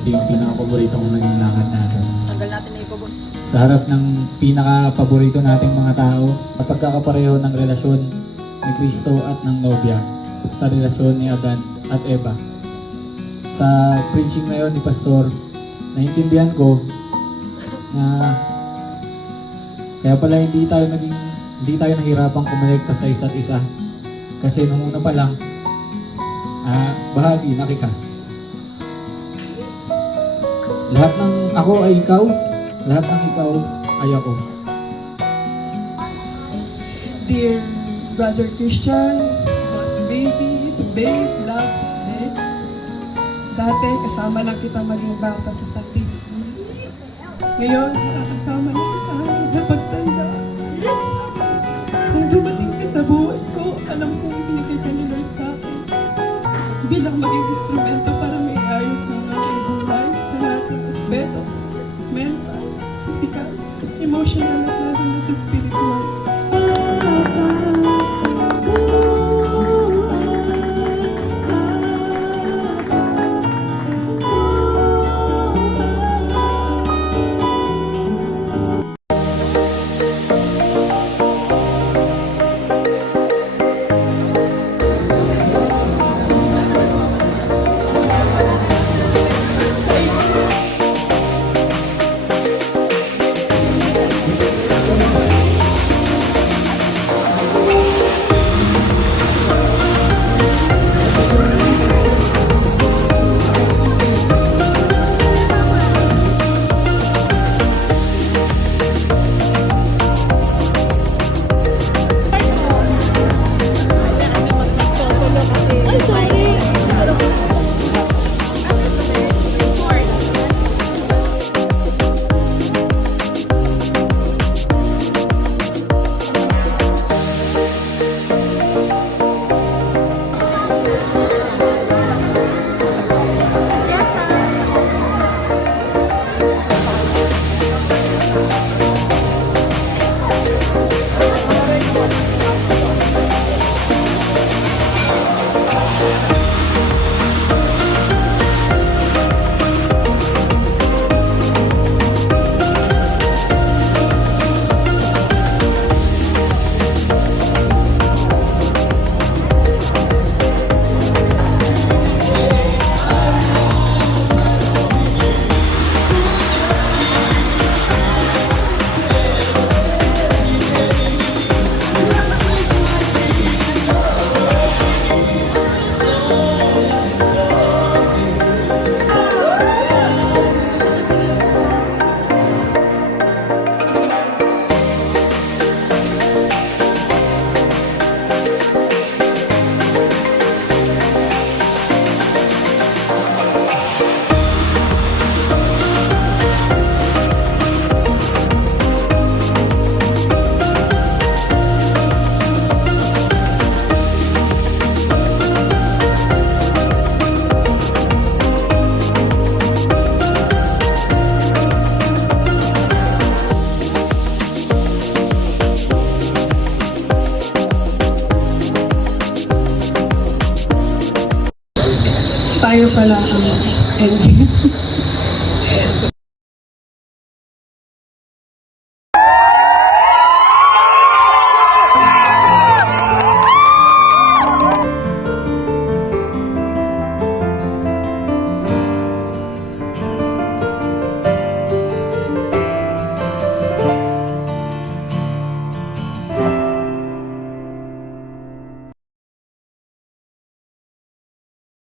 Ito yung pinaka-paborito kong naging lakad natin. Tanggal natin na ito, boss. Sa harap ng pinaka-paborito nating mga tao, kapag kakapareho ng relasyon ni Kristo at ng nobya sa relasyon ni Adan at Eva. Sa preaching na yun ni Pastor, naintindihan ko na kaya pala hindi tayo nahirapang kumilekta sa isa't isa. Kasi nung una pa lang, bahagi, nakika. Lahat ng ako ay ikaw, lahat ng ikaw ay ako. Dear Brother Christian, Boss Baby, Babe, Love, Babe. Dati kasama lang kita maging bata sa Sunday School. Ngayon, nakakasama na kita na pagtanda. Kung dumating ka sa buhay ko, alam kong hindi ka ni Lord sa akin. Bilang maging instrumento para may ayos ng aking buhay sa lahat ng aspeto, mental, physical, emotional at lalo na sa spiritual. Tayo pala ang ending.